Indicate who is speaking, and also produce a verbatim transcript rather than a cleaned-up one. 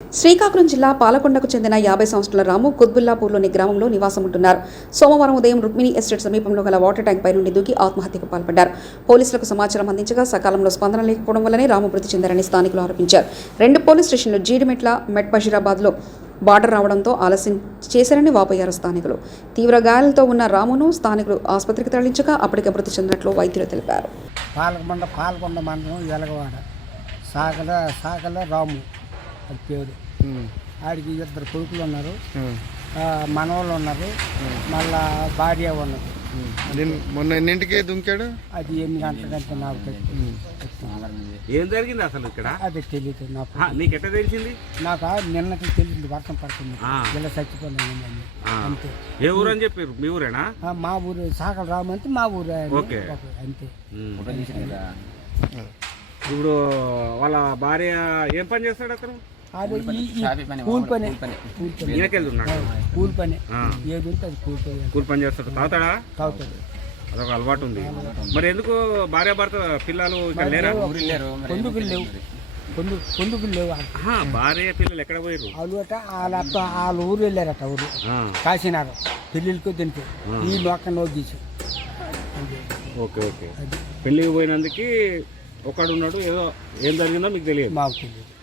Speaker 1: శ్రీకాకుళం జిల్లా పాలకొండకు చెందిన యాభై సంవత్సరాల రాము కుత్బుల్లాపూర్లోని గ్రామంలో నివాసం ఉంటున్నారు. సోమవారం ఉదయం రుక్మిణి ఎస్టేట్ సమీపంలో గల వాటర్ ట్యాంక్ పై నుండి దూకి ఆత్మహత్యకు పాల్పడ్డారు. పోలీసులకు సమాచారం అందించగా సకాలంలో స్పందన లేకపోవడం వల్లనే రాము మృతి చెందారని స్థానికులు ఆరోపించారు. రెండు పోలీస్ స్టేషన్లు జీడిమెట్ల, మెట్ బషీరాబాద్లో బార్డర్ రావడంతో ఆలస్యం చేశారని వాపోయారు స్థానికులు. తీవ్ర గాయాలతో ఉన్న రామును స్థానికులు ఆసుపత్రికి తరలించగా అప్పటికే మృతి చెందినట్లు వైద్యులు తెలిపారు.
Speaker 2: పాలకొండ పాలకొండ మండలం ఎలగవాడ సాగల సాగల రాము అది పేరు. ఆడికి ఇద్దరు కొడుకులు ఉన్నారు, మనవాళ్ళు ఉన్నారు, మళ్ళా భార్య ఉన్నారు.
Speaker 3: మొన్న ఎన్నింటికి దుంకాడు?
Speaker 2: అది ఎన్ని గంటలంటే నాకు
Speaker 4: ఏం జరిగింది అసలు ఇక్కడ?
Speaker 2: అది తెలియదు నాకు.
Speaker 4: నీకు ఎట్లా తెలిసింది?
Speaker 2: నాకు నిన్నటి తెలియదు, వర్షం పడుతుంది ఇలా చచ్చిపోయింది అంతే.
Speaker 4: ఏ ఊరు అని చెప్పారు? మీ ఊరేనా?
Speaker 2: మా ఊరు సాగల రాము అంటే మా ఊరు అంతే.
Speaker 4: ఇప్పుడు వాళ్ళ భార్య ఏం పని చేస్తాడు అతను?
Speaker 2: కూలి పని
Speaker 4: ఈయనకెళ్తున్నాడు.
Speaker 2: కూలి పని ఏది ఉంటే అది కూలి పని
Speaker 4: కూలి పని చేస్తాడు. తాగుతాడా?
Speaker 2: తాగుతాడు.
Speaker 4: అదొక అలవాటు ఉంది. మరి ఎందుకు భార్య భర్త పిల్లలు ఇక్కడ లేరా?
Speaker 2: పొందుకులు లేవు, పొందు పొందుకులు లేవు.
Speaker 4: భార్య పిల్లలు ఎక్కడ పోయారు?
Speaker 2: వాళ్ళు అట వాళ్ళ వాళ్ళ ఊరు వెళ్ళారట. ఊరు కాశీనారు పెళ్ళిళ్ళకి తింటే ఈ నొక్క నోట్ తీసి.
Speaker 4: Okay okay. పెళ్ళికి పోయినందుకు ఒకడు ఉన్నాడు. ఏదో ఏం జరిగిందో మీకు తెలియదు?
Speaker 2: మాకు తెలియదు.